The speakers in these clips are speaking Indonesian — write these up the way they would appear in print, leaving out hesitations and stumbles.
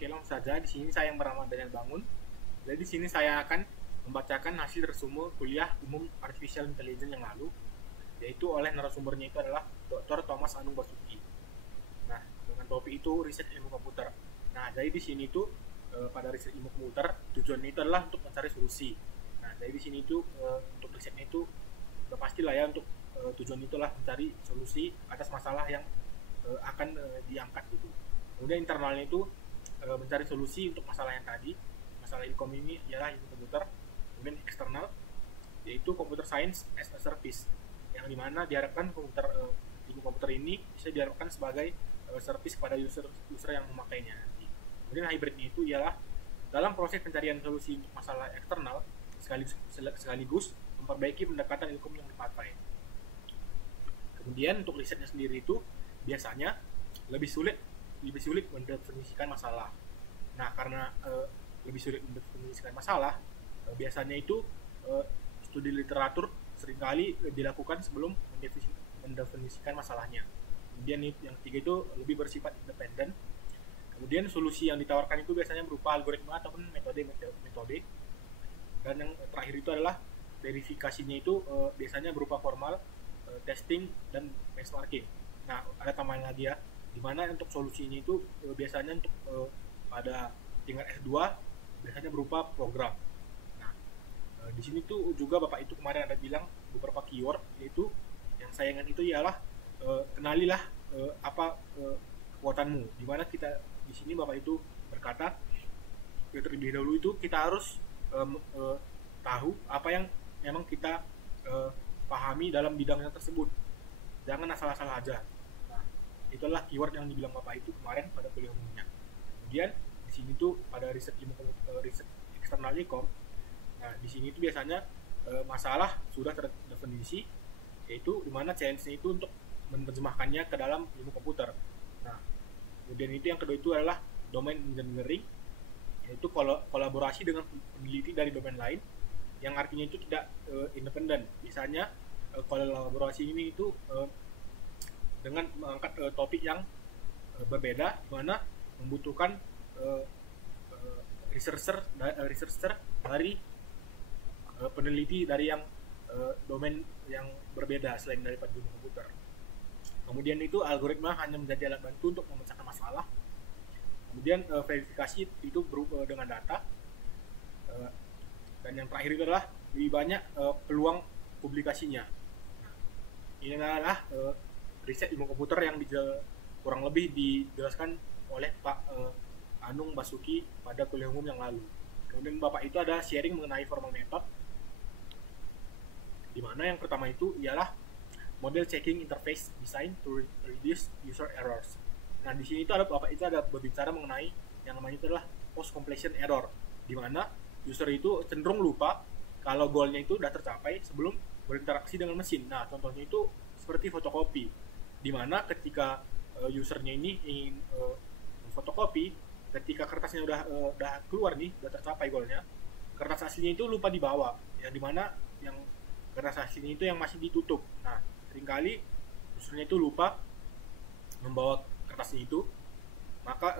Oke, langsung saja. Di sini saya yang bernama Daniel Bangun. Jadi di sini saya akan membacakan hasil resume kuliah umum Artificial Intelligence yang lalu, yaitu oleh narasumbernya itu adalah Dr. Thomas Anung Basuki. Nah, dengan topik itu riset ilmu komputer. Nah, jadi di sini itu pada riset ilmu komputer tujuannya itu adalah untuk mencari solusi. Nah, jadi di sini itu untuk risetnya itu udah pastilah ya, untuk tujuan itulah mencari solusi atas masalah yang akan diangkat gitu. Kemudian internalnya itu mencari solusi untuk masalah yang tadi, masalah ilkom ini ialah ilmu komputer. Kemudian eksternal yaitu computer science as a service, yang dimana diharapkan ilmu komputer ini bisa diharapkan sebagai service kepada user yang memakainya nanti. Kemudian hybridnya itu ialah dalam proses pencarian solusi untuk masalah eksternal sekaligus memperbaiki pendekatan ilkom yang dipakai. Kemudian untuk risetnya sendiri itu biasanya lebih sulit mendefinisikan masalah. Nah, karena lebih sulit mendefinisikan masalah, biasanya itu studi literatur seringkali dilakukan sebelum mendefinisikan masalahnya. Kemudian yang ketiga itu lebih bersifat independen. Kemudian solusi yang ditawarkan itu biasanya berupa algoritma ataupun metode. Dan yang terakhir itu adalah verifikasinya itu biasanya berupa formal, testing, dan benchmarking. Nah, ada tambahan lagi ya, dimana untuk solusinya itu biasanya untuk pada tingkat S2 biasanya berupa program. Nah, di sini tuh juga Bapak itu kemarin ada bilang beberapa keyword, yaitu yang saya ingat itu ialah kenalilah apa kekuatanmu. Dimana kita di sini Bapak itu berkata terlebih dahulu itu kita harus tahu apa yang memang kita pahami dalam bidangnya tersebut. Jangan asal-asal aja. Nah, itulah keyword yang dibilang Bapak itu kemarin pada kuliah umumnya. Kemudian di sini tuh pada riset eksternal ilkom. Nah, di sini tuh biasanya masalah sudah terdefinisi, yaitu dimana challenge-nya itu untuk menerjemahkannya ke dalam ilmu komputer. Nah, kemudian itu yang kedua itu adalah domain engineering, yaitu kolaborasi dengan peneliti dari domain lain, yang artinya itu tidak independen. Misalnya kolaborasi ini itu dengan mengangkat topik yang berbeda, di mana membutuhkan researcher dari peneliti dari yang domain yang berbeda selain daripada ilmu komputer. Kemudian itu algoritma hanya menjadi alat bantu untuk memecahkan masalah. Kemudian verifikasi itu berupa dengan data. Dan yang terakhir itu adalah lebih banyak peluang publikasinya. Nah, ini adalah riset ilmu komputer yang kurang lebih dijelaskan oleh Pak Anung Basuki pada kuliah umum yang lalu. Kemudian Bapak itu ada sharing mengenai formal method, di mana yang pertama itu ialah model checking interface design to reduce user errors. Nah, di sini itu Bapak itu ada berbicara mengenai yang namanya itu adalah post completion error, di mana user itu cenderung lupa kalau goalnya itu sudah tercapai sebelum berinteraksi dengan mesin. Nah, contohnya itu seperti fotokopi, di mana ketika usernya ini ingin fotokopi, ketika kertasnya udah keluar nih, udah tercapai goalnya, kertas aslinya itu lupa dibawa, yang dimana yang kertas aslinya itu yang masih ditutup. Nah, seringkali usernya itu lupa membawa kertasnya itu, maka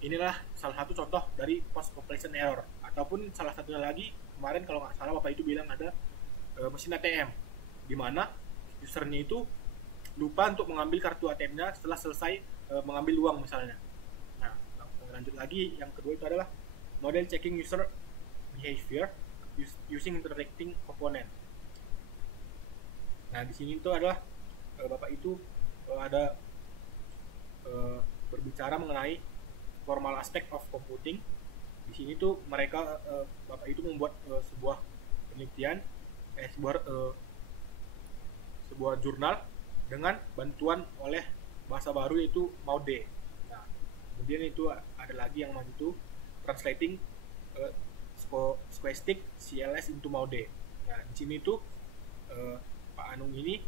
inilah salah satu contoh dari post completion error. Ataupun salah satunya lagi kemarin kalau nggak salah Bapak itu bilang ada mesin ATM, di mana usernya itu lupa untuk mengambil kartu ATM-nya setelah selesai mengambil uang misalnya. Nah, lanjut lagi, yang kedua itu adalah model checking user behavior using interacting component. Nah, di sini itu adalah Bapak itu ada berbicara mengenai formal aspect of computing. Di sini tuh mereka Bapak itu membuat sebuah penelitian, sebuah jurnal dengan bantuan oleh bahasa baru yaitu Maude. Nah, kemudian itu ada lagi yang namanya translating Scholastic CLS into Maude. Nah, di sini tuh Pak Anung ini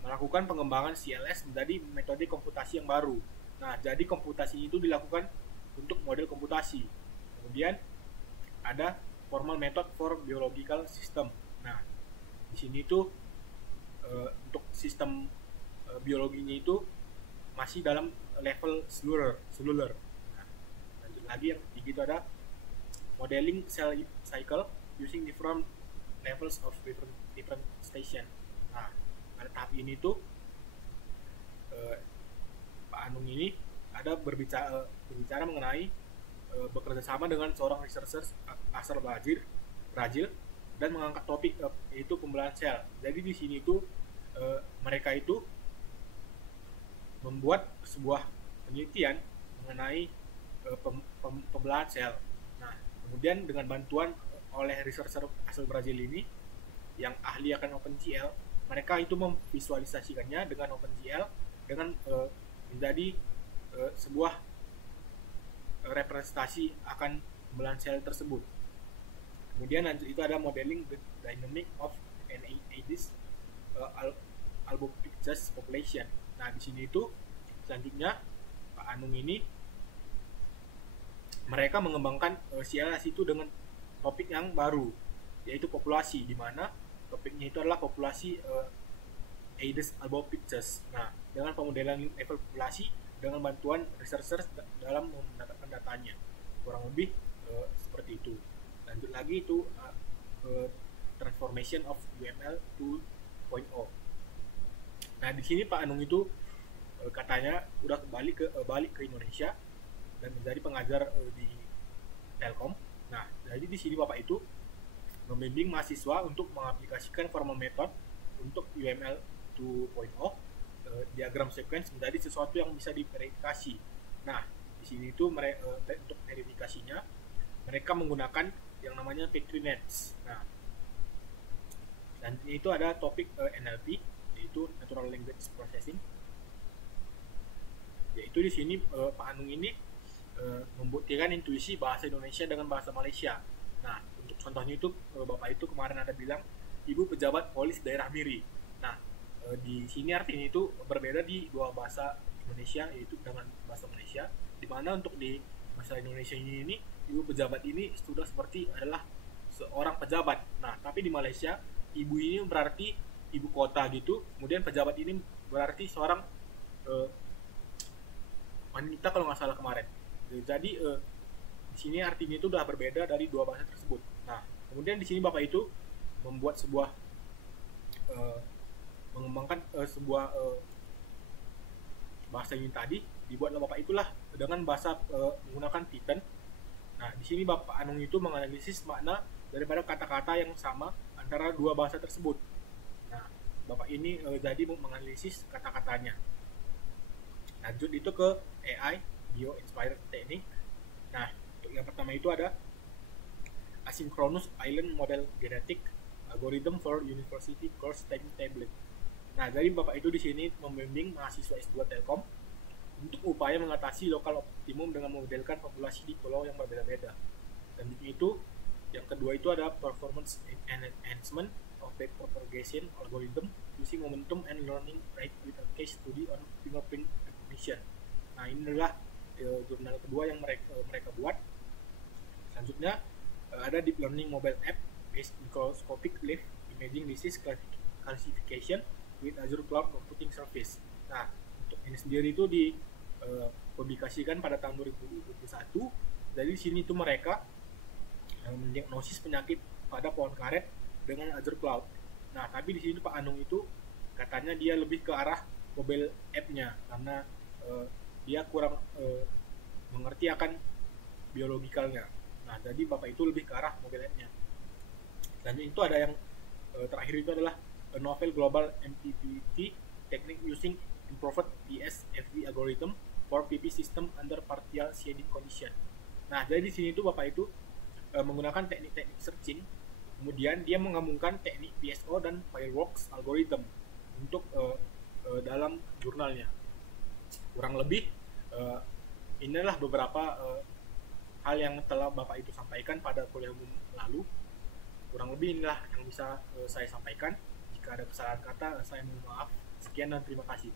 melakukan pengembangan CLS menjadi metode komputasi yang baru. Nah, jadi komputasi itu dilakukan untuk model komputasi. Kemudian ada formal method for biological system. Nah, di sini tuh untuk sistem biologinya itu masih dalam level seluler. Nah, lanjut lagi yang ketiga itu ada modeling cell cycle using different levels of different station. Nah, pada tahap ini tuh Pak Anung ini ada berbicara mengenai bekerja sama dengan seorang researcher asal Brazil dan mengangkat topik yaitu pembelahan sel. Jadi di sini itu mereka itu membuat sebuah penelitian mengenai pembelahan sel. Nah, kemudian dengan bantuan oleh researcher asal Brazil ini yang ahli akan OpenCL, mereka itu memvisualisasikannya dengan OpenCL dengan menjadi sebuah representasi akan pembelahan sel tersebut. Kemudian lanjut itu ada modeling the dynamic of an Aedes albopictus population. Nah, di sini itu selanjutnya Pak Anung ini mereka mengembangkan CLS itu dengan topik yang baru, yaitu populasi, di mana topiknya itu adalah populasi Aedes albopictus. Nah, dengan pemodelan level populasi dengan bantuan researchers dalam mendapatkan datanya, kurang lebih seperti itu. Lanjut lagi itu transformation of UML 2.0. Nah, di sini Pak Anung itu katanya udah balik ke Indonesia dan menjadi pengajar di Telkom. Nah, jadi di sini Bapak itu membimbing mahasiswa untuk mengaplikasikan formal method untuk UML 2.0 diagram sequence menjadi sesuatu yang bisa diverifikasi. Nah, di sini itu untuk verifikasinya mereka menggunakan yang namanya PetriNets. Nah, dan itu ada topik NLP, yaitu Natural Language Processing. Yaitu di sini Pak Anung ini membuktikan intuisi bahasa Indonesia dengan bahasa Malaysia. Nah, untuk contohnya itu Bapak itu kemarin ada bilang Ibu pejabat polis daerah Miri. Nah, di sini artinya itu berbeda di dua bahasa Indonesia, yaitu dengan bahasa Malaysia, di mana untuk di bahasa Indonesia ini Ibu pejabat ini sudah seperti adalah seorang pejabat. Nah, tapi di Malaysia ibu ini berarti ibu kota gitu, kemudian pejabat ini berarti seorang wanita kalau nggak salah kemarin. Jadi di sini artinya itu udah berbeda dari dua bahasa tersebut. Nah, kemudian di sini Bapak itu membuat sebuah mengembangkan sebuah bahasa ini tadi dibuat oleh Bapak itulah dengan bahasa menggunakan Python. Nah, di sini Bapak Anung itu menganalisis makna daripada kata-kata yang sama antara dua bahasa tersebut. Nah, Bapak ini jadi menganalisis kata-katanya. Lanjut itu ke AI, Bio Inspired Technique. Nah, untuk yang pertama itu ada Asynchronous Island Model Genetic Algorithm for University Course Timetable. Nah, jadi Bapak itu di sini membimbing mahasiswa S2 Telkom untuk upaya mengatasi lokal optimum dengan memodelkan populasi di pulau yang berbeda-beda. Dan itu yang kedua itu ada performance enhancement of back propagation algorithm using momentum and learning rate with a case study on fingerprint recognition. Nah, ini adalah jurnal kedua yang mereka buat. Selanjutnya ada deep learning mobile app based microscopic live imaging disease classification with Azure Cloud Computing Service. Nah, untuk ini sendiri itu dipublikasikan pada tahun 2021. Jadi di sini itu mereka mendiagnosis penyakit pada pohon karet dengan Azure Cloud. Nah, tapi di sini Pak Anung itu katanya dia lebih ke arah mobile app-nya karena dia kurang mengerti akan biologikalnya. Nah, jadi Bapak itu lebih ke arah mobile app-nya. Dan itu ada yang terakhir itu adalah a novel global MPPT technique using improved PSFV algorithm for PP system under partial shading condition. Nah, jadi di sini itu Bapak itu menggunakan teknik-teknik searching, kemudian dia menggabungkan teknik PSO dan Fireworks algorithm untuk dalam jurnalnya. Kurang lebih inilah beberapa hal yang telah Bapak itu sampaikan pada kuliah umum lalu. Kurang lebih inilah yang bisa saya sampaikan. Jika ada kesalahan kata, saya mohon maaf. Sekian dan terima kasih.